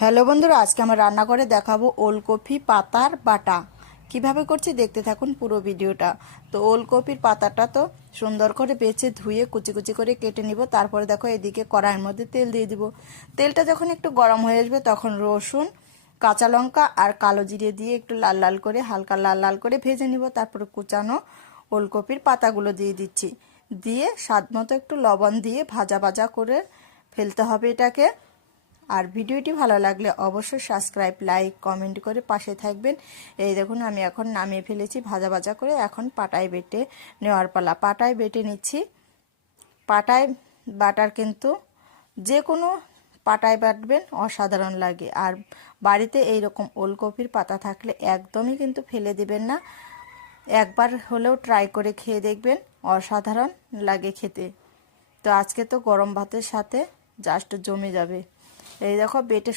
Hello বন্ধুরা, আজকে আমরা রান্না করে দেখাবো ওলকপি পাতার বাটা। কিভাবে করছি দেখতে থাকুন পুরো ভিডিওটা। তো ওলকপির পাতাটা তো সুন্দর করে বেছে ধুয়ে কুচি কুচি করে কেটে নিব। তারপরে দেখো এদিকে কড়াইয়ের মধ্যে তেল দিয়ে দিব। তেলটা যখন একটু গরম হয়ে আসবে তখন রসুন, কাঁচা লঙ্কা আর কালো জিরে দিয়ে একটু লাল লাল করে হালকা লাল লাল করে ভেজে নিব। তারপরে কুচানো ওলকপির পাতাগুলো দিয়ে দিচ্ছি, দিয়ে স্বাদ মতো একটু লবণ দিয়ে ভাজা ভাজা করে ফেলতে হবে এটাকে। আর ভিডিওটি ভালো লাগলে অবশ্যই সাবস্ক্রাইব, লাইক, কমেন্ট করে পাশে থাকবেন। এই দেখুন আমি এখন নামিয়ে ফেলেছি ভাজা ভাজা করে। এখন পাটায় বেটে নেওয়ার পালা। পাটায় বেটে নিচ্ছি। পাটায় বাটার কিন্তু যে কোনো পাটায় বাটবেন অসাধারণ লাগে। আর বাড়িতে এই রকম ওলকপির পাতা থাকলে একদমই কিন্তু ফেলে দিবেন না, একবার হলেও ট্রাই করে খেয়ে দেখবেন, অসাধারণ লাগে খেতে। তো আজকে তো গরম ভাতের সাথে জাস্ট জমে যাবে। এই দেখো বেটে